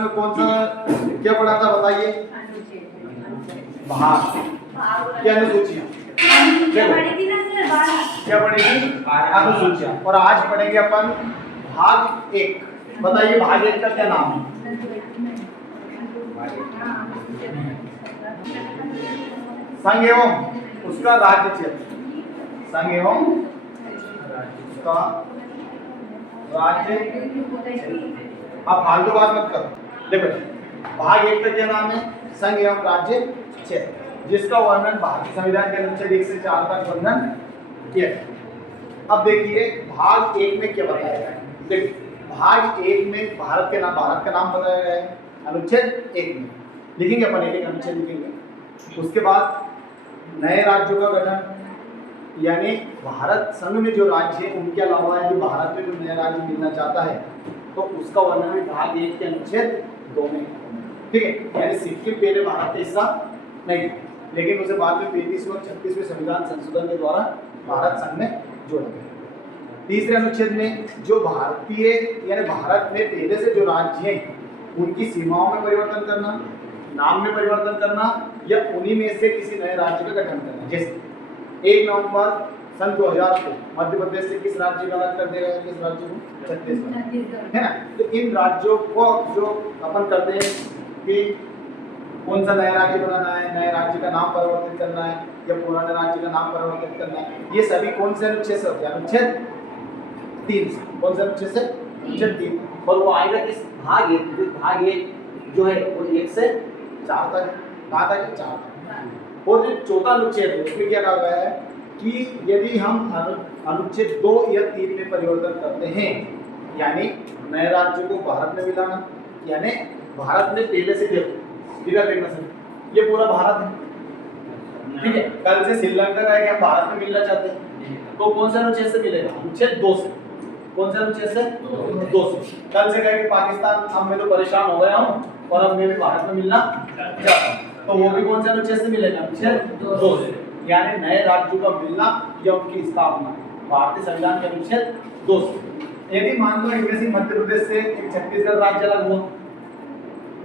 में कौन सा क्या पढ़ा था बताइए? भाग क्या अनुसूचियां क्या पढ़ी थी? अनुसूचियां। और आज पढ़ेंगे अपन भाग 1। बताइए भाग 1 का क्या नाम है? संघ एवं उसका राज्य क्षेत्र। संघ एवं उसका राज्य। आप फालतू बात मत करो। देखो भाग 1 का क्या नाम है? संघ एवं राज्य क्षेत्र, जिसका वर्णन भारतीय संविधान के अनुच्छेद 1 से 4 तक वर्णन किया है। अब देखिए भाग 1 में क्या बताया गया है। देखिए भाग 1 में भारत का नाम बताया गया है अनुच्छेद 1 में। लिखेंगे अपन एक अनुच्छेद लिखेंगे। उसके बाद नए राज्यों का गठन, यानी भारत संघ में जो राज्य है उनके अलावा यदि भारत में कोई नया राज्य मिलना चाहता है तो उसका वर्णन भी भाग 1 के अनुच्छेद 2 में। ठीक है, यानी सिक्किम पहले भारत का हिस्सा नहीं, लेकिन उसे बाद में 35वें और 36वें संविधान संशोधन के द्वारा भारत संघ में जोड़ा गया। तीसरे अनुच्छेद में जो भारतीय यानी भारत में पहले से जो राज्य हैं उनकी सीमाओं में परिवर्तन करना, नाम में परिवर्तन करना या उन्हीं में से किसी नए राज्य का गठन करना। जैसे 1 नवंबर सन 2000 को मध्य प्रदेश से किस राज्य का अलग कर दिया गया? किस राज्य को? छत्तीसगढ़, है ना। तो इन राज्यों को जो अपन करते हैं कि कौन सा नया राज्य बनाना है, नए राज्य का नाम परिवर्तित करना है या पुराने राज्य का नाम परिवर्तित करना है, ये सभी कौन से अनुच्छेद से होते हैं? अनुच्छेद 3 से। कौन से अनुच्छेद से? अनुच्छेद 3। और वो आएगा किस? भाग 1। भाग 1 जो है वो 1 से 4 तक। कहाँ तक? 4 तक। और जो चौथा अनुच्छेद है उसमें क्या कहा गया है कि यदि हम अनुच्छेद 2 या 3 में परिवर्तन करते हैं, यानी नए राज्यों को भारत में मिलाना, यानी भारत में पहले से देखो देखना सर, ये पूरा भारत है, ठीक है। कल से श्रीलंका का है, भारत में मिलना चाहते हैं तो कौन सा अनुच्छेद से मिलेगा? अनुच्छेद 2 से। कौन सा अनुच्छेद से? 2 से। कल से कहेंगे पाकिस्तान अब मैं तो परेशान हो गया हूँ और अब मैं भी भारत में मिलना चाहता हूँ, तो वो भी कौन से अनुच्छेद से मिलेगा? अनुच्छेद 2 से। यानी नए राज्यों का मिलना या उनकी स्थापना भारतीय संविधान के अनुच्छेद 2 से। यदि मान लो इनमें से मध्य प्रदेश से एक छत्तीसगढ़ राज्य अलग हुआ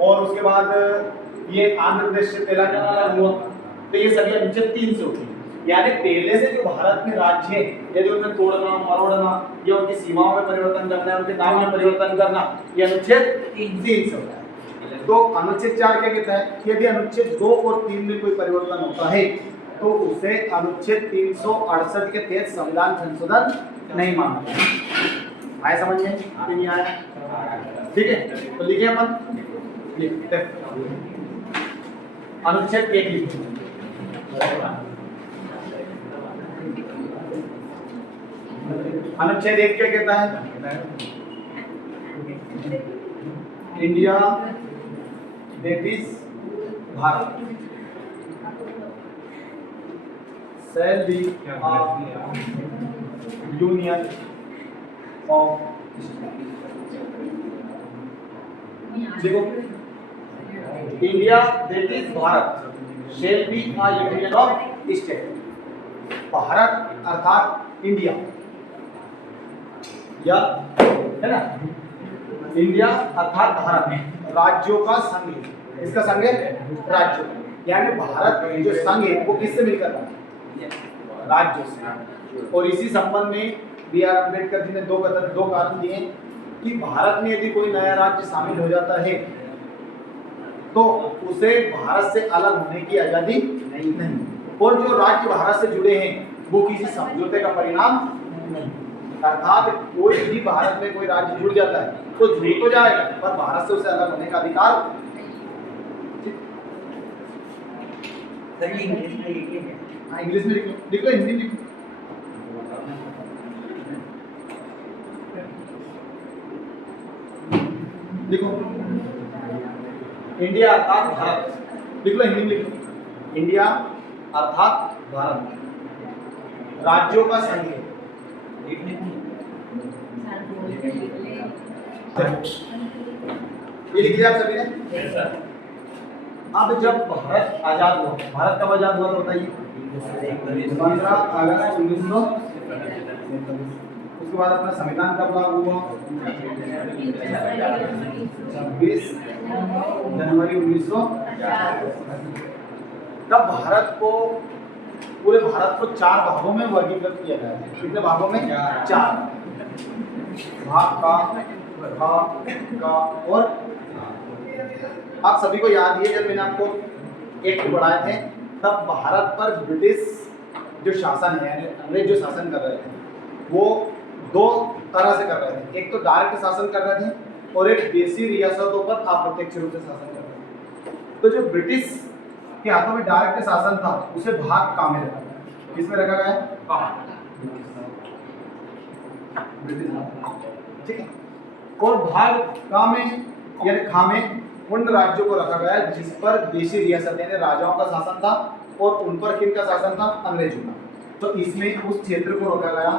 और उसके बाद ये आंध्र प्रदेश से तेलंगाना अलग हुआ, तो ये सभी अनुच्छेद 3 से होती है। यानी पहले से जो भारत में राज्य है यदि उनमें तोड़ना, मरोड़ना या उनकी सीमाओं में परिवर्तन करना, उनके नाम में परिवर्तन करना, ये अनुच्छेद 3 से होता है। तो अनुच्छेद 4 क्या कहता है? यदि अनुच्छेद 2 और 3 में कोई परिवर्तन होता है तो उसे अनुच्छेद 368 के तहत संविधान संशोधन नहीं माना जाएगा। आया समझ में? नहीं आया? ठीक है, तो लिखिए अपन अनुच्छेद 1 लिखिए। अनुच्छेद 1 क्या कहता है? India that is Bharat shall be a union of देखो India that is Bharat shall be a union of state। Bharat अर्थात इंडिया या है ना, इंडिया अर्थात भारत राज्यों का संघ है। इसका संघ है राज्यों, यानी भारत जो संघ है वो किससे मिलकर बना? राज्यों से। और इसी संबंध में बी आर अम्बेडकर जी ने दो कारण दिए कि भारत में यदि कोई नया राज्य शामिल हो जाता है तो उसे भारत से अलग होने की आजादी नहीं, और जो राज्य भारत से जुड़े हैं वो किसी समझौते का परिणाम नहीं। अर्थात कोई भी भारत में कोई राज्य जुड़ जाता है तो जुड़ तो जाएगा पर भारत से उसे अलग होने का अधिकार इंग्लिश में लिख लो, हिंदी लिख लो। लिखो इंडिया अर्थात भारत, लिख लो हिंदी में लिखो। इंडिया अर्थात भारत राज्यों का संघ है। ये लिख दिया आप सभी ने? अब जब भारत आजाद हुआ, भारत कब आजाद हुआ बताइए? 15 अगस्त 1947। उसके बाद अपना संविधान कब लागू हुआ? 26 जनवरी 1950। तब भारत को, पूरे भारत को 4 भागों में वर्गीकृत किया गया है। कितने भागों में? 4 भाग का और आप सभी को याद ही है, जब मैंने आपको एक्ट पढ़ाए थे तब भारत पर ब्रिटिश जो शासन है, यानी अंग्रेज जो शासन कर रहे थे, वो 2 तरह से कर रहे थे। एक तो डायरेक्ट शासन कर रहे थे और एक देशी रियासतों पर अप्रत्यक्ष रूप से शासन कर रहे थे। तो जो ब्रिटिश के हाथों में डायरेक्ट शासन था उसे भाग का में रखा गया। किसमें रखा गया? ठीक है। और भाग का में यानी खा में उन राज्यों को रखा गया जिस पर देशी रियासत यानी राजाओं का शासन था और उन पर किन का शासन था? अंग्रेजों का। तो इसमें उस क्षेत्र को रखा गया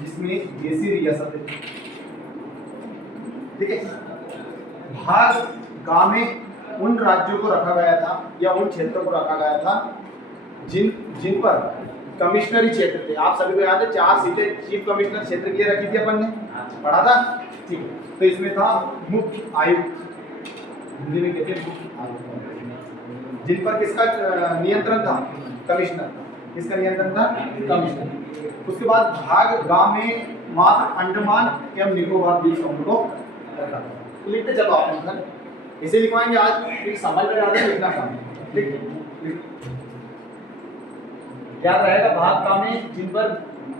जिसमें देशी रियासतें थी। ठीक है। भाग गा में उन राज्यों को रखा गया था या उन क्षेत्रों को रखा गया था जिन पर कमिश्नरी क्षेत्र थे। आप सभी को याद है 4 सीटें चीफ कमिश्नर क्षेत्र के लिए रखी थी, अपन ने पढ़ा था। ठीक है। तो इसमें था मुख्य आयुक्त, हिंदी में कहते हैं मुख्य आयुक्त, जिन पर किसका नियंत्रण था? कमिश्नर। किसका नियंत्रण था? कमिश्नर। उसके बाद भाग गा में मात्र अंडमान एवं निकोबार द्वीप समूह को रखा। लिखते चलो आप इसे लिखवाएंगे आज, फिर समझ में आ जाए लिखना काम। ठीक, याद रहेगा। भाग का में जिन पर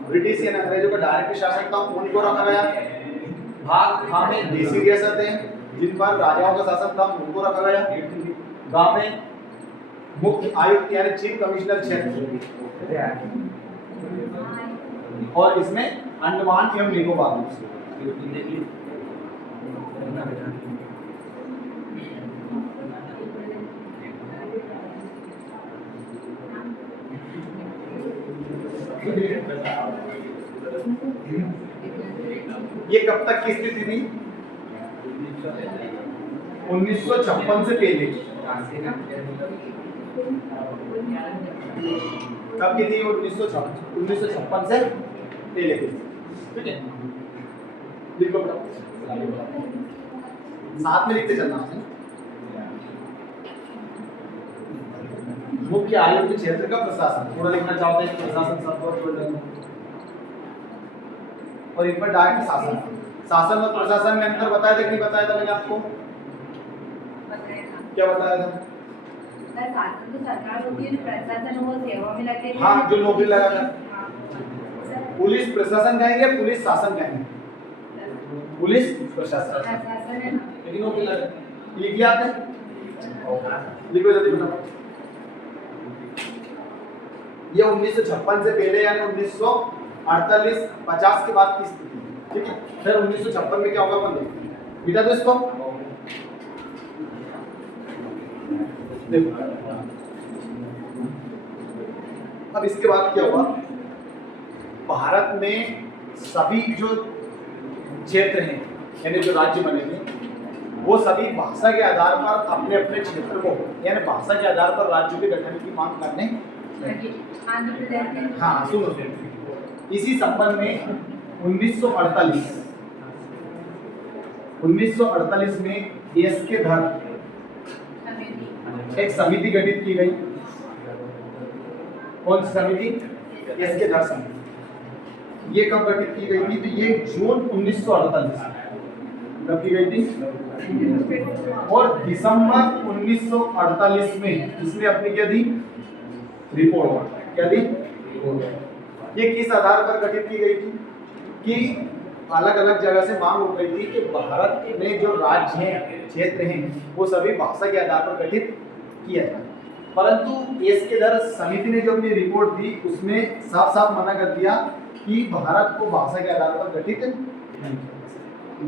ब्रिटिश या अंग्रेजों का डायरेक्ट शासन था उनको रखा गया। भाग खा में देशी रियासतें जिन पर राजाओं का शासन था उनको रखा गया। गा में मुख्य आयुक्त यानी चीफ कमिश्नर क्षेत्र, और इसमें अंडमान एवं निकोबार द्वीप। ये कब तक की स्थिति थी? 1956 से पहले। कब की थी? 1956 से पहले की। ठीक है, लिखो साथ में लिखते चलना है। मुख्य आयुक्त क्षेत्र का प्रशासन, थोड़ा लिखना चाहते हैं प्रशासन शब्द और इन पर डायरेक्ट शासन। शासन और प्रशासन में अंतर बताया था कि नहीं बताया था? मैंने आपको क्या बताया था? शासन तो सरकार होती है, प्रशासन वो सेवा में लगे। हाँ, जो नौकरी लगा था। पुलिस प्रशासन कहेंगे, पुलिस शासन कहेंगे। पुलिस प्रशासन है ना, लेकिन नौकरी लगा। लिख लिया आपने? लिखो जल्दी बताओ। ये 1956 से पहले यानी 1948-50 के बाद की स्थिति। ठीक है। फिर 1956 में क्या होगा अपन देखते। बेटा तो इसको देखो। अब इसके बाद क्या हुआ? भारत में सभी जो क्षेत्र हैं यानी जो राज्य बने थे वो सभी भाषा के आधार पर अपने अपने क्षेत्र को यानी भाषा के आधार पर राज्यों के गठन की मांग करने। हाँ सुनो, इसी संबंध में 1948 में एस के धर एक समिति गठित की गई। कौन सी समिति? एस के धर समिति। ये कब गठित की गई थी? तो ये जून 1948 कब की गई थी? और दिसंबर 1948 में इसने अपनी क्या दी? रिपोर्ट। क्या दी? ये किस आधार पर गठित की गई थी? कि अलग अलग जगह से मांग उठ रही थी कि भारत में जो राज्य हैं, क्षेत्र हैं, वो सभी भाषा के आधार पर गठित किया जाए। परंतु एस के धर समिति ने जो अपनी रिपोर्ट दी उसमें साफ साफ मना कर दिया कि भारत को भाषा के आधार पर गठित नहीं।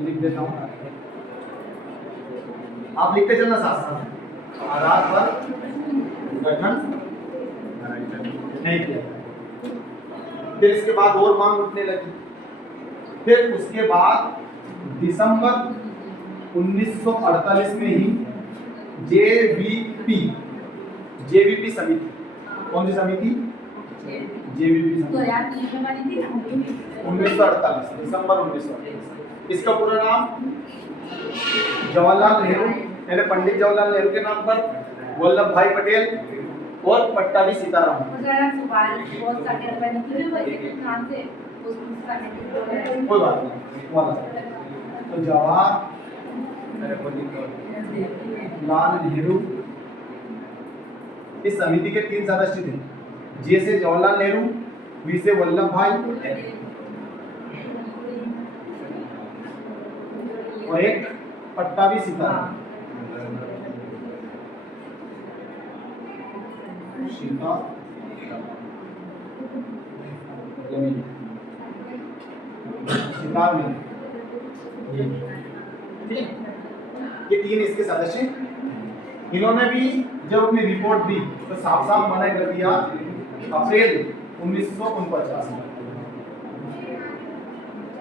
लिख देता हूँ, आप लिखते चलना साथ साथ। आधार पर गठन नहीं किया। फिर इसके बाद और मांग उठने लगी। फिर उसके बाद दिसंबर 1948 में ही जेवीपी समिति। कौन सी समिति? जेबीपी तो यार 3 में बनी थी ना 1948 दिसंबर 1948। इसका पूरा नाम जवाहरलाल नेहरू यानी पंडित जवाहरलाल नेहरू के नाम पर वल्लभ भाई पटेल और पट्टाभी सीताराम। मुझे यार सुभाष बहुत सारे बनी थी ना वैसे के नाम से उसका कोई बात नहीं वाला तो जवाहरलाल नेहरू इस समिति के 3 सदस्य थे। जे से जवाहरलाल नेहरू, वी से वल्लभ भाई और एक पट्टाभी सीताराम। ये 3 इसके सदस्य। इन्होंने भी जब अपनी रिपोर्ट दी तो साफ साफ मना कर दिया अप्रैल 1949 में।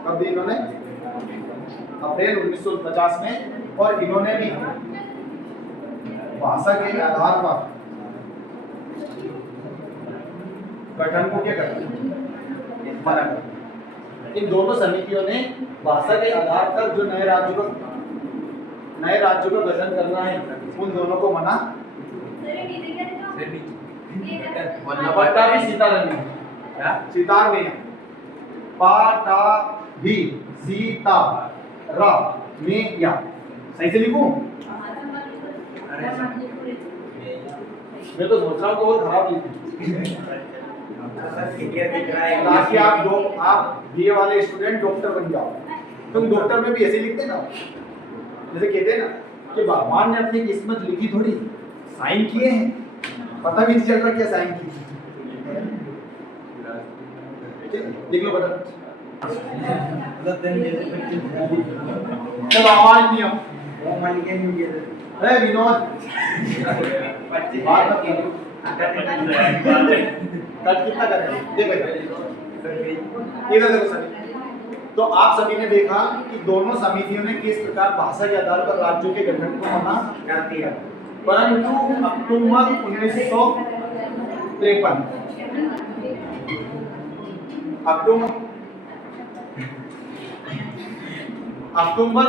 कब दी इन्होंने? अप्रैल 1950 में। और इन्होंने भी भाषा के आधार पर गठन को क्या कर दिया? मना कर दिया। इन दोनों समितियों ने भाषा के आधार पर जो नए राज्यों का गठन करना है उन दोनों को मना। पट्टाभी सीताराम सितार में पाटाभी सीतारामैया सही से लिखूं? मैं तो सोच रहा हूँ कि बहुत खराब लिखी ताकि आप बीए वाले स्टूडेंट डॉक्टर बन जाओ। तुम डॉक्टर में भी ऐसे लिखते ना, जैसे कहते हैं ना कि भगवान ने अपनी किस्मत लिखी थोड़ी, साइन किए हैं, पता भी नहीं चल रहा क्या साइन की। लिख लो बेटा। चलो आवाज नहीं हो। अरे विनोद बात मत करो। कट कितना करेंगे देखो इधर देखो सभी। तो आप सभी ने देखा कि दोनों समितियों ने किस प्रकार भाषा के आधार पर राज्यों के गठन को मना कर दिया। परंतु अक्टूबर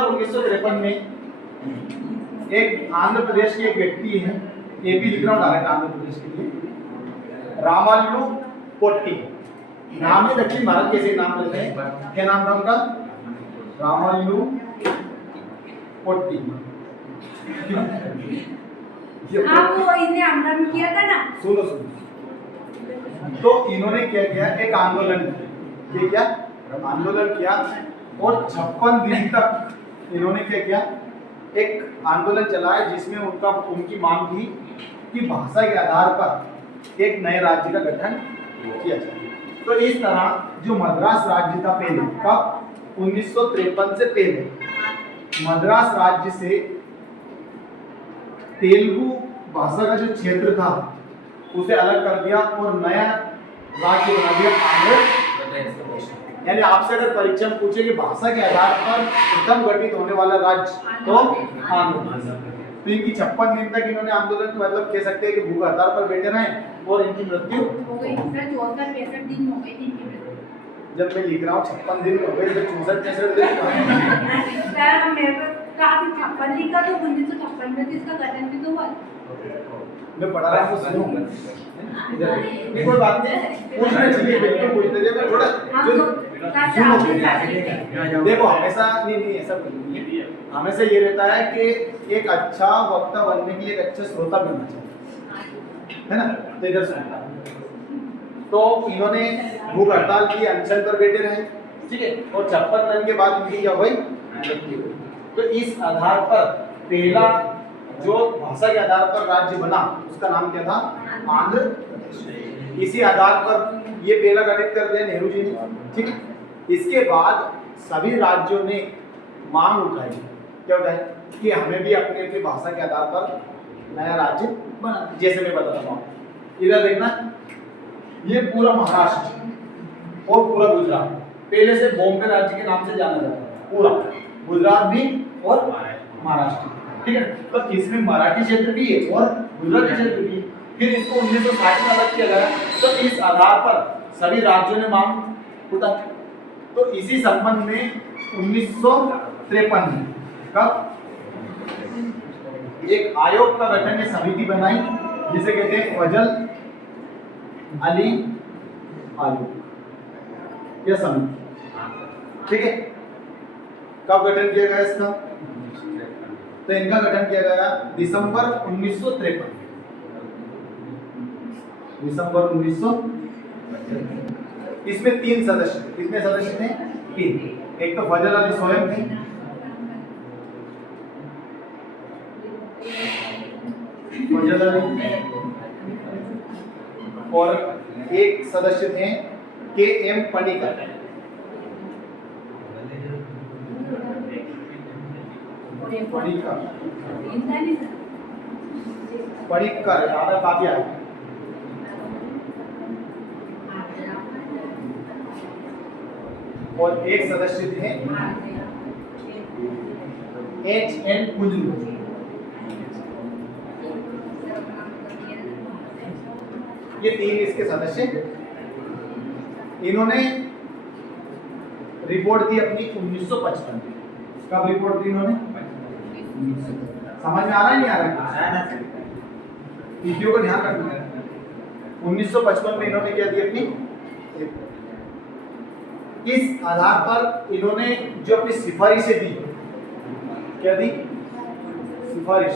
1953 में एक आंध्र प्रदेश के एक व्यक्ति है, एपी लिख रहा हूँ डायरेक्ट आंध्र प्रदेश के लिए, रामाल्लू पोट्टी नाम है। दक्षिण भारत कैसे नाम लेते हैं? क्या नाम था उनका? रामाल्लू पोट्टी। आपको इन्हें आंदोलन किया था ना? सुनो। तो इन्होंने क्या किया? एक आंदोलन किया और 56 दिन तक इन्होंने क्या किया? एक आंदोलन चलाया जिसमें उनकी मांग थी कि भाषा के आधार पर एक नए राज्य का गठन किया जाए। तो इस तरह जो मद्रास राज्य था पहले, कब? 1953 से पहले मद्रास राज्य से तेलुगु भाषा का जो क्षेत्र था उसे अलग कर दिया और नया राज्य बना दिया आंध्र प्रदेश। यानी आपसे अगर परीक्षा में पूछे कि भाषा के आधार पर प्रथम गठित होने वाला राज्य तो आंध्र प्रदेश। तो इनकी 56 दिन तक इन्होंने आंदोलन मतलब कह सकते हैं कि भूख हड़ताल पर बैठे रहे और इनकी मृत्यु हो गई। सर 64-65 दिन हो गई थी इनकी मृत्यु। जब मैं लिख रहा हूँ 56 दिन हो गए, 64-65 दिन सर मेरे को कहा कि 56 लिखा तो 1956 में इसका गठन भी तो हुआ। मैं पढ़ा रहा हूँ, सुनो इधर कोई बात नहीं, पूछना चाहिए, बिल्कुल पूछते रहिए। मैं थोड़ा सुनो, देखो हमेशा नहीं ऐसा नहीं है। हमेशा ये रहता है कि एक अच्छा वक्ता बनने के लिए एक अच्छा श्रोता बनना चाहिए, है ना? तो इधर सुनो। तो इन्होंने भूख हड़ताल की, अनशन पर बैठे रहे, ठीक है, और 56 दिन के बाद इनकी क्या हुई? मृत्यु हुई। तो इस आधार पर पहला जो भाषा के आधार पर राज्य बना उसका नाम क्या था? आंध्र प्रदेश। इसी आधार पर ये पहला गठित कर दिया नेहरू जी ने, ठीक है। इसके बाद सभी राज्यों ने मांग उठाई, क्या उठाई? कि हमें भी अपने अपनी भाषा के आधार पर नया राज्य बना। जैसे मैं बताता हूँ, इधर देखना, ये पूरा महाराष्ट्र और पूरा गुजरात पहले से बॉम्बे राज्य के नाम से जाना जाता है, पूरा गुजरात भी और महाराष्ट्र, ठीक है। तो इसमें मराठी क्षेत्र भी है और गुजराती क्षेत्र भी है। फिर इसको 1960 में अलग किया गया। तो इस आधार पर सभी राज्यों ने मांग उठाई। तो इसी संबंध में 1953 में कब एक आयोग का गठन, ये समिति बनाई जिसे कहते हैं फजल अली आयोग, यह समिति, ठीक है। कब गठन किया गया इसका? तो इनका गठन किया गया दिसंबर 1953, दिसंबर 1953। इसमें 3 सदस्य, कितने सदस्य थे? 3। एक तो फजल अली स्वयं थे, फजल अली, और एक सदस्य थे के.एम. पणिकर। पणिकर आधा काफिया है। और एक सदस्य थे H.N. कुजलू। ये 3 इसके सदस्य। इन्होंने रिपोर्ट दी अपनी 1955 में। कब रिपोर्ट दी इन्होंने? समझ में आ रहा है नहीं आ रहा है? वीडियो को ध्यान रखना है। 1955 में इन्होंने क्या दी अपनी रिपोर्ट। इस आधार पर इन्होंने जो अपनी सिफारिशें दी, क्या दी? सिफारिश।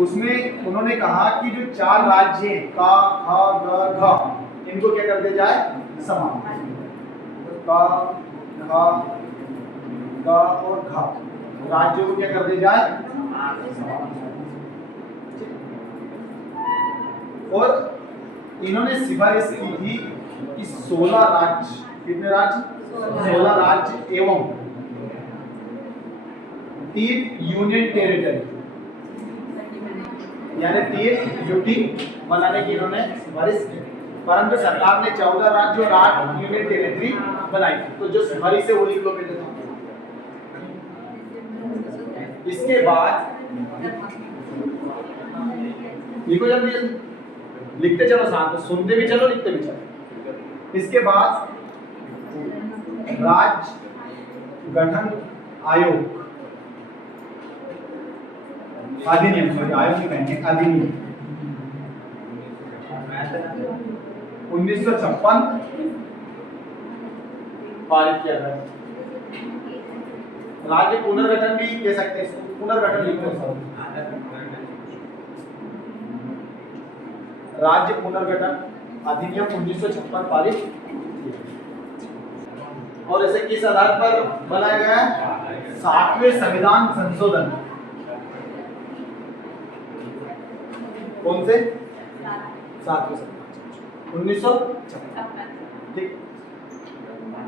उसमें उन्होंने कहा कि जो 4 राज्य हैं का, ख, ग, घ, इनको क्या कर दिया जाए? समान। का, ख, ग और घ राज्यों को क्या कर दिया जाए? और इन्होंने सिफारिश की थी कि 16 राज्य, कितने राज्य? 16 राज्य एवं 3 यूनियन टेरिटरी, यानी 3 यूटी बनाने की इन्होंने सिफारिश की। परंतु सरकार ने 14 राज्य और 8 यूनियन टेरिटरी बनाई। तो जो सिफारिश है वो लिख लो पहले। तो इसके बाद लिखो जल्दी जल्दी, लिखते चलो साथ में, सुनते भी चलो लिखते भी चलो। इसके बाद राज्य गठन आयोग, अधिनियम, सॉरी आयोग नहीं कहेंगे, अधिनियम 1956 पारित किया गया। राज्य पुनर्गठन भी कह सकते हैं इसको, पुनर्गठन लिखो सब। राज्य पुनर्गठन अधिनियम 1956 पारित। और इसे किस आधार पर बनाया गया? 7वें संविधान संशोधन। कौन से? 7वें संविधान 1956, ठीक।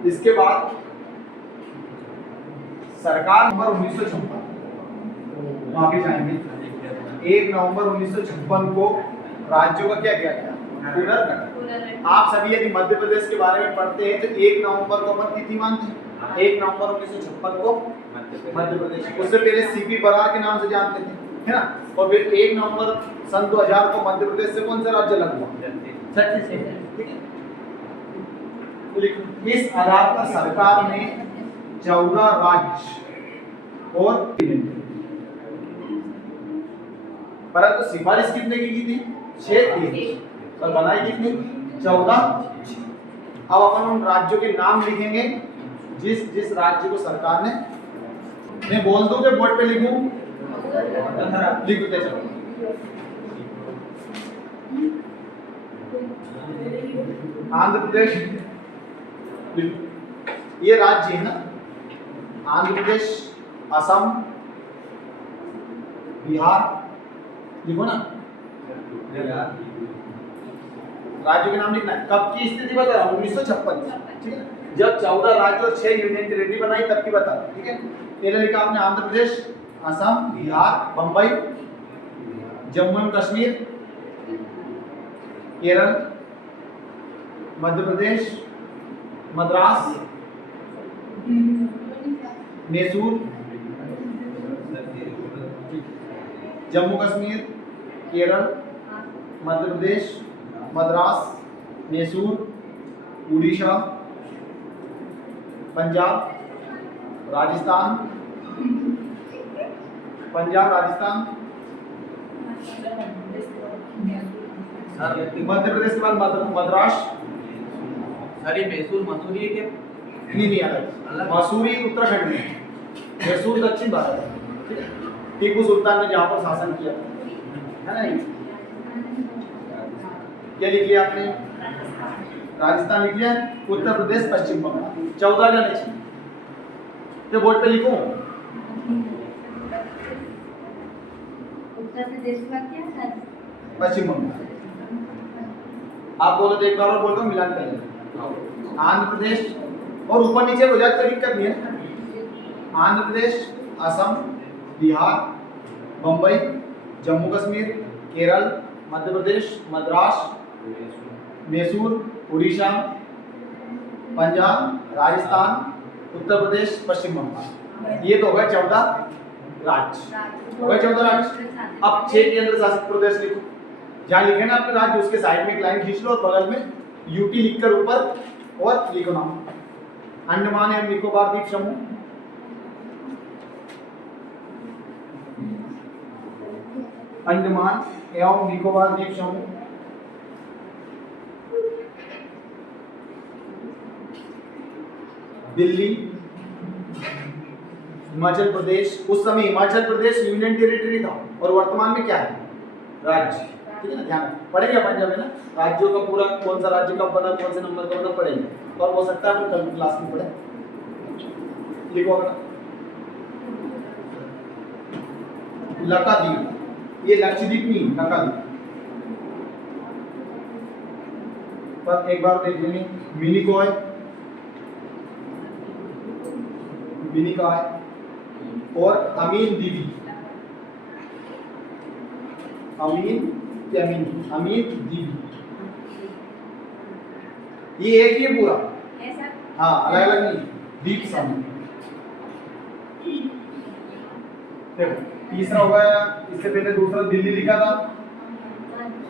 इसके बाद सरकार नंबर 1956 माफी चाहेंगे 1 नवंबर 1956 को राज्यों का क्या किया गया? पुनर्गठन। आप सभी यदि मध्य प्रदेश के बारे में पढ़ते हैं तो 1 नवंबर को अपन तिथि मानते हैं। 1 नवंबर 1956 को मध्य प्रदेश, उससे पहले सीपी बरार के नाम से जानते थे, है ना। और फिर 1 नवंबर सन 2000 को मध्य प्रदेश से कौन सा राज्य अलग हुआ? छत्तीसगढ़। इस आधार पर सरकार ने 14 राज्य और, परंतु सिफारिश कितने की थी? 6 थी। और बनाई कितनी? 14। अब अपन उन राज्यों के नाम लिखेंगे जिस जिस राज्य को सरकार ने, मैं बोल दूं कि बोर्ड पे लिखूं? लिख देते चलो। आंध्र प्रदेश, ये राज्य है ना, आंध्र प्रदेश, असम, बिहार, लिखो ना, राज्यों के नाम लिखना है। कब की स्थिति बता रहा हूँ? 1956, ठीक है। जब 14 राज्य और 6 यूनियन टेरिटरी बनाई तब की बता रहा हूँ, ठीक है। पहले लिखा आपने आंध्र प्रदेश, असम, बिहार, बंबई, जम्मू एवं कश्मीर, केरल, मध्य प्रदेश, मद्रास, मैसूर, जम्मू कश्मीर, केरल, मध्य प्रदेश, मद्रास, मैसूर, उड़ीसा, पंजाब, राजस्थान, पंजाब, राजस्थान, मध्य प्रदेश के बाद मद्रास, सारी मैसूर मसूरी है क्या? नहीं अलग, मसूरी उत्तराखंड में, मैसूर दक्षिण भारत है, ठीक है? टीपू सुल्तान ने जहाँ पर शासन किया है ना। क्या लिख लिया आपने? राजस्थान लिख लिया, उत्तर प्रदेश, पश्चिम बंगाल, 14 जाने चाहिए। तो बोर्ड पे लिखूं उत्तर प्रदेश का क्या है? पश्चिम बंगाल। आप बोलो तो एक बार और बोल रहा हूँ, मिलान कर लेना। आंध्र प्रदेश, और ऊपर नीचे हो जाए तो दिक्कत नहीं है। आंध्र प्रदेश, असम, बिहार, बम्बई, जम्मू कश्मीर, केरल, मध्य प्रदेश, मद्रास, मैसूर, उड़ीसा, पंजाब, राजस्थान, उत्तर प्रदेश, पश्चिम बंगाल। ये तो हो गए 14 राज्य, हो गए 14 राज्य। अब 6 केंद्र शासित प्रदेश लिखो। जहाँ लिखे ना अपने राज्य उसके साइड में एक लाइन खींच लो और बगल में यूटी लिखकर ऊपर और लिखो नाम। अंडमान एवं निकोबार द्वीप समूह, अंडमान एवं निकोबार द्वीप समूह, दिल्ली, हिमाचल प्रदेश। उस समय हिमाचल प्रदेश यूनियन टेरिटरी था और वर्तमान में क्या है? राज्य। ठीक है ना, ध्यान पढ़ेगा पंजाब में ना, राज्यों का पूरा कौन सा राज्य कब बना, कौन से नंबर का बना पढ़ेगा। और हो सकता है कल क्लास में पढ़े। लिखो लक्षद्वीप, ये लक्षद्वीप नहीं, लक्षद्वीप। पर एक बार देख लेंगे, मिनिकॉय, मिनिकॉय और अमीन दीवी, अमीन दीवी, ये एक ही पूरा, हाँ अलग अलग नहीं, द्वीप समूह। देखो तीसरा हो गया, इससे पहले दूसरा दिल्ली लिखा था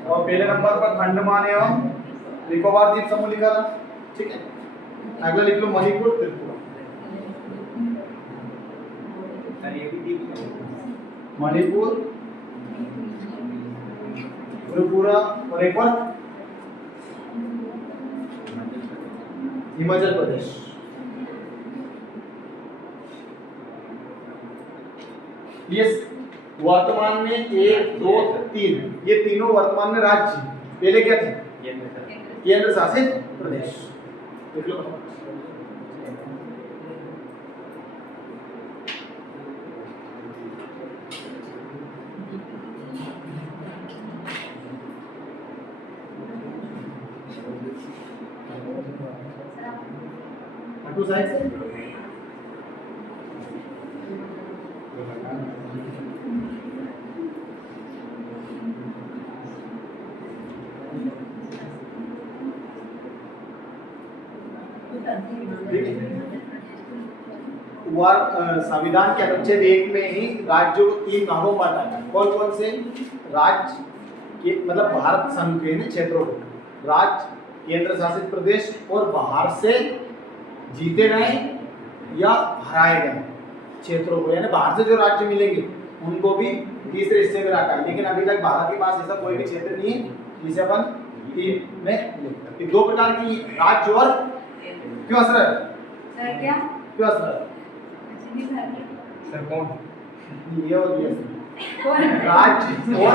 और पहले नंबर पर अंडमान एवं निकोबार द्वीप समूह लिखा था। ठीक है, अगला लिख लो मणिपुर, त्रिपुरा, मणिपुर, त्रिपुरा और एक बार हिमाचल प्रदेश। ये वर्तमान में 1, 2, 3, ये तीनों वर्तमान में राज्य, पहले क्या थे? केंद्र शासित प्रदेश। देख लो 2 साइड संविधान के अनुच्छेद 1 में ही राज्यों को 3 भागों में बांटा है। कौन कौन से? राज्य के मतलब भारत संघ के क्षेत्रों को, राज्य, केंद्र शासित प्रदेश और बाहर से जीते गए या हराए गए क्षेत्रों को, यानी बाहर से जो राज्य मिलेंगे उनको भी तीसरे हिस्से में रखा है। लेकिन अभी तक भारत के पास ऐसा कोई भी क्षेत्र नहीं है जिसे अपन 3 में लेते। 2 प्रकार की राज्य और क्यों असर है? क्या क्यों असर है? सर कौन? ये और ये कौन? राज्य और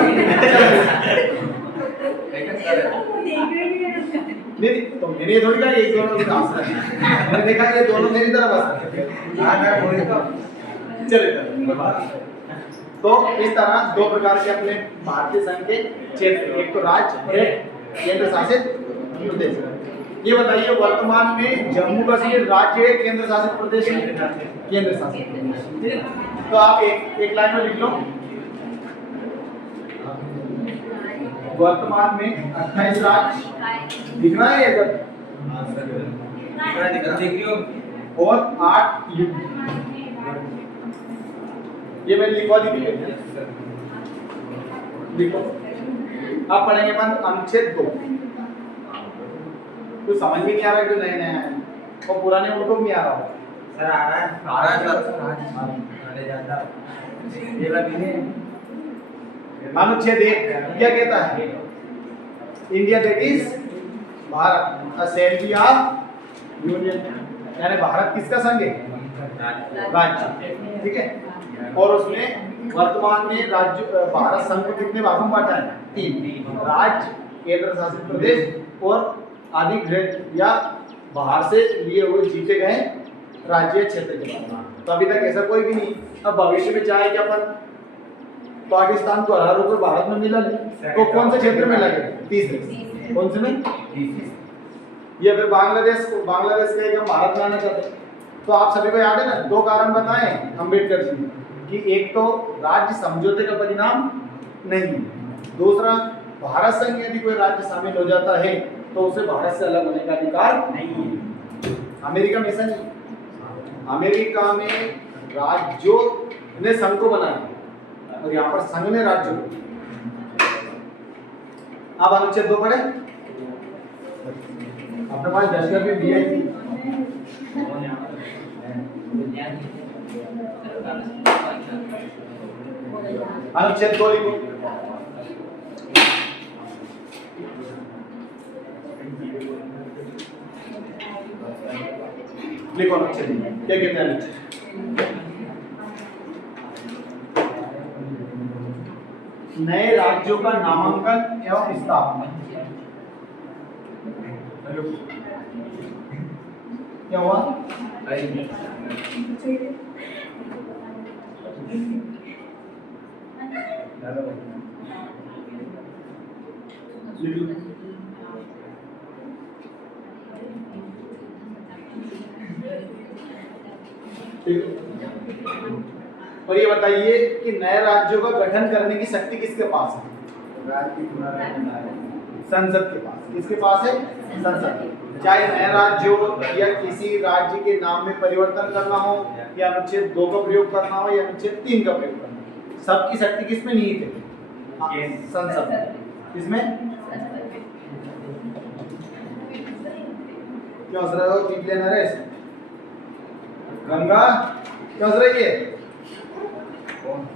नहीं तो मैंने ये थोड़ी कहा एक दोनों का आंसर है, मैंने देखा ये दोनों मेरी तरफ आंसर है। हाँ मैं बोल तो चले तो इस तरह 2 प्रकार के अपने भारतीय संघ के क्षेत्र, एक तो राज्य और एक केंद्र शासित प्रदेश। ये बताइए वर्तमान में जम्मू कश्मीर राज्य है, केंद्र शासित प्रदेश है? केंद्र शासित प्रदेश। तो आप एक लाइन में लिख लो, वर्तमान में 28 राज्य दिख रहा है इधर और 8 यूपी। ये मैंने लिखवा दी थी, लिखो अब पढ़ेंगे अपन अनुच्छेद 2। तो समझ में नहीं आ रहा है जो नए नए हैं और पुराने उनको भी नहीं आ रहा हो। सर आ रहा है सर। अरे ज्यादा ये लगी है। अनुच्छेद 1 क्या कहता है? India that is Bharat assembly of union, यानी भारत किसका संघ है? राज्य, ठीक है। और उसमें वर्तमान में राज्य भारत संघ को कितने भागों में बांटा है? 3, राज्य, केंद्र शासित प्रदेश और अधिकृत या बाहर से लिए हुए जीते गए राज्य क्षेत्र के बारे। तो अभी तक ऐसा कोई भी नहीं। अब भविष्य में चाहे कि अपन पाकिस्तान को हरा कर भारत में मिला ले तो कौन से क्षेत्र में लगे? तीसरे। कौन से में? ये फिर बांग्लादेश कहेगा भारत में आना चाहते। तो आप सभी को याद है ना, 2 कारण बताए अम्बेडकर जी ने कि एक तो राज्य समझौते का परिणाम नहीं, दूसरा भारत संघ यदि कोई राज्य शामिल हो जाता है तो उसे भारत से अलग होने का अधिकार नहीं है। अमेरिका में ऐसा नहीं। अमेरिका में राज्यों ने संघ को बनाया और यहाँ पर संघ ने राज्यों को। अब अनुच्छेद 2 पढ़े। अपने पास 10 का भी दिया है। अनुच्छेद 2 लिखो। लिखो अनुच्छेद क्या कहते हैं? नए राज्यों का नामांकन एवं स्थापना। क्या हुआ? और ये बताइए कि नए राज्यों का गठन करने की शक्ति किसके पास है? संसद के पास। किसके पास है? संसद। चाहे नए राज्य हो या किसी राज्य के नाम में परिवर्तन करना हो या अनुच्छेद 2 का प्रयोग करना हो या अनुच्छेद 3 का प्रयोग करना हो, सबकी शक्ति किसमें निहित है? संसद। किसमें? क्यों हंस रहे हो? टीप लेना है गंगा, क्यों हंस रही है?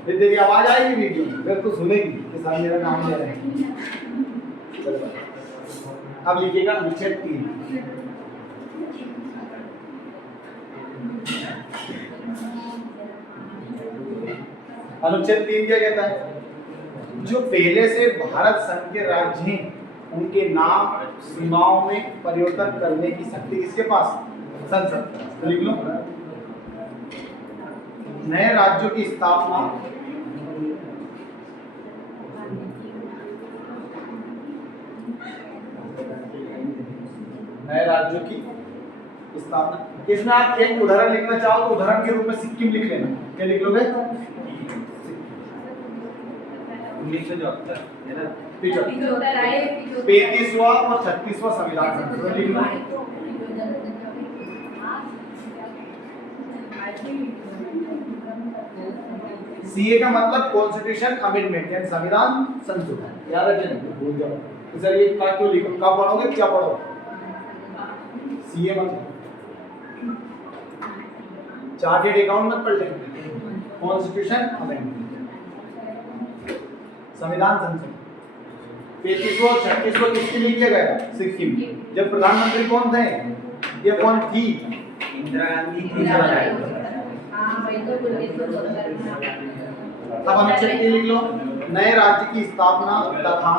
तेरी आवाज आएगी वीडियो में, फिर तो सुनेगी कि साहब मेरा नाम ले रहे हैं। अब लिखिएगा अनुच्छेद 3। अनुच्छेद 3 क्या कहता है? जो पहले से भारत संघ के राज्य हैं उनके नाम सीमाओं में परिवर्तन करने की शक्ति किसके पास? संसद। तो लिख लो। नए राज्यों की स्थापना नए राज्यों की स्थापना। इसमें आप एक उदाहरण लिखना चाहो तो उदाहरण के रूप में सिक्किम लिख लेना। क्या लिख लोगे? 35वां और 36वां संविधान संशोधन लिख लो। सीए का मतलब कॉन्स्टिट्यूशन अमेंडमेंट यानी संविधान संशोधन। याद रखिए, भूल जाओ। तो सर ये क्या क्यों लिखो? क्या पढ़ोगे? क्या पढ़ोगे? सीए मतलब चार्टेड अकाउंट मत पढ़ लेंगे। कॉन्स्टिट्यूशन अमेंडमेंट, संविधान संशोधन। 35वां और 36वां किसके लिए किया गया? सिक्किम। जब प्रधानमंत्री कौन थे? ये कौन थी? इंदिरा गांधी। अब अनुच्छेद 3 लिख लो। नए राज्य की स्थापना तथा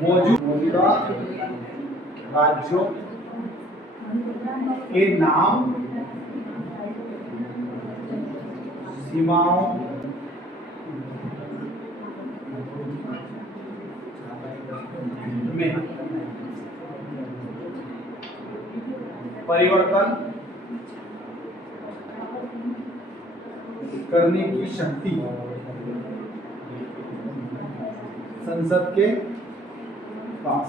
मौजूदा राज्यों के नाम सीमाओं में परिवर्तन करने की शक्ति संसद के पास।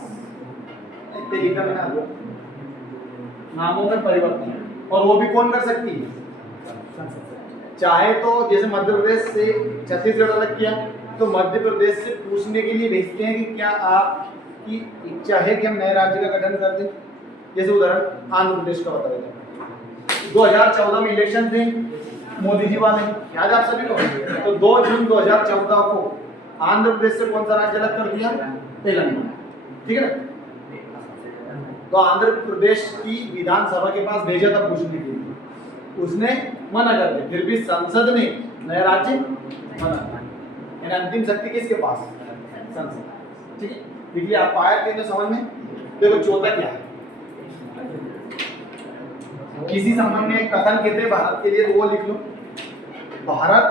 नामों में परिवर्तन, और वो भी कौन कर सकती है? संसद। चाहे तो जैसे मध्य प्रदेश से छत्तीसगढ़ अलग किया, तो मध्य प्रदेश से पूछने के लिए भेजते हैं कि क्या आपकी इच्छा है कि हम नए राज्य का गठन कर दें। जैसे उदाहरण आंध्र प्रदेश का बता देते हैं। 2014 में इलेक्शन थे मोदी जी वाले, याद है आप सभी को। तो 2 जून 2014 को आंध्र प्रदेश से कौन सा राज्य अलग कर दिया? तेलंगाना, ठीक है ना। तो आंध्र प्रदेश की विधानसभा के पास भेजा था पूछने के लिए, उसने मना कर दिया। फिर भी संसद ने नया राज्य मना किया। यानी अंतिम शक्ति किसके पास? संसद, ठीक है। देखिए आप आया तीनों समझ में। देखो चौथा क्या है, किसी संबंध में कथन कहते हैं भारत के लिए, तो वो लिख लो। भारत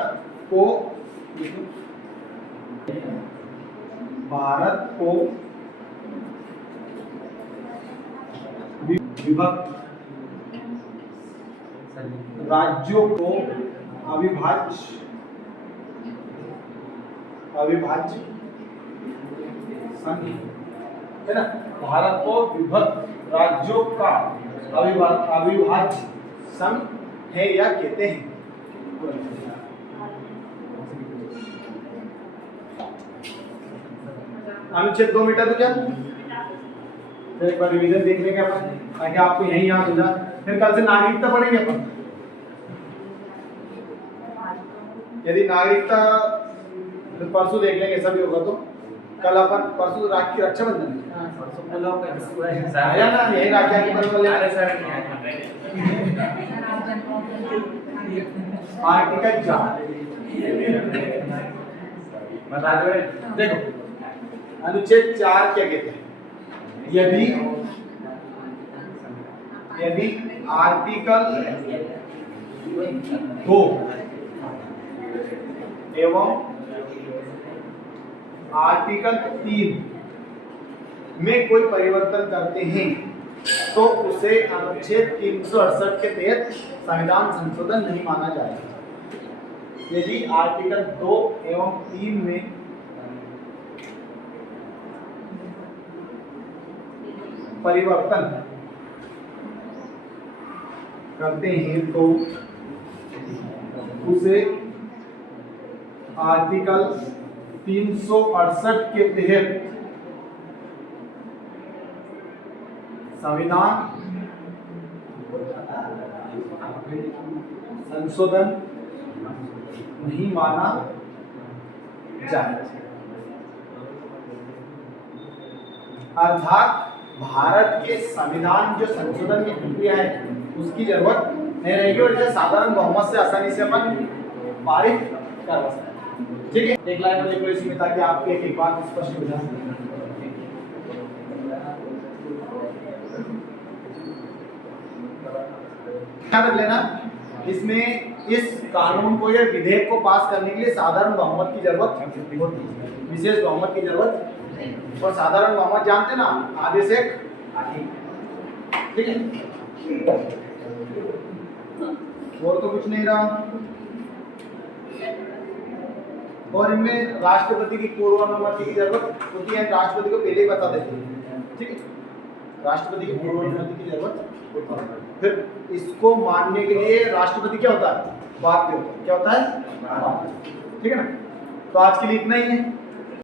को लिख लो, भारत को विभक्त राज्यों को अविभाज्य संघ, है ना। भारत को विभक्त राज्यों का अविभाज्य संघ है या कहते हैं। अनुच्छेद 2 मीटर तो क्या, फिर एक बार रिवीजन देख लेंगे अपन, ताकि आपको यही याद हो जाए। फिर कल से नागरिकता पढ़ेंगे अपन। यदि नागरिकता परसों देख लेंगे, सभी होगा तो कल अपन परसों राखी रक्षाबंधन आया ना, यही राखी आगे पर आर्टिकल 4 बता दो। देखो अनुच्छेद 4 क्या कहते हैं, यदि आर्टिकल 2 एवं आर्टिकल 3 में कोई परिवर्तन करते हैं तो उसे अनुच्छेद 368 के तहत संविधान संशोधन नहीं माना जाएगा। यदि आर्टिकल 2 एवं 3 में परिवर्तन करते हैं तो उसे आर्टिकल 368 के तहत संविधान संशोधन नहीं माना जाएगा। अर्थात भारत के संविधान जो संशोधन की प्रक्रिया है उसकी जरूरत नहीं रहेगी और इसे साधारण बहुमत से आसानी से अपन पारित कर सकते हैं। ठीक है, एक लाइन में देखो इसमें, ताकि आपके एक बात स्पष्ट हो जाए। ध्यान रख लेना, इसमें इस कानून को या विधेयक को पास करने के लिए साधारण बहुमत की जरूरत होती है, विशेष बहुमत की जरूरत। और साधारण बहुमत जानते ना, आधे से ठीक है। और तो कुछ नहीं रहा। और इनमें राष्ट्रपति की पूर्व अनुमति की जरूरत होती है, राष्ट्रपति को पहले ही बता देते हैं। ठीक है, राष्ट्रपति की पूर्व अनुमति की जरूरत होती है। फिर इसको मानने के लिए राष्ट्रपति क्या होता है? बाध्य होता है। क्या होता है? ठीक है ना। तो आज के लिए इतना ही है।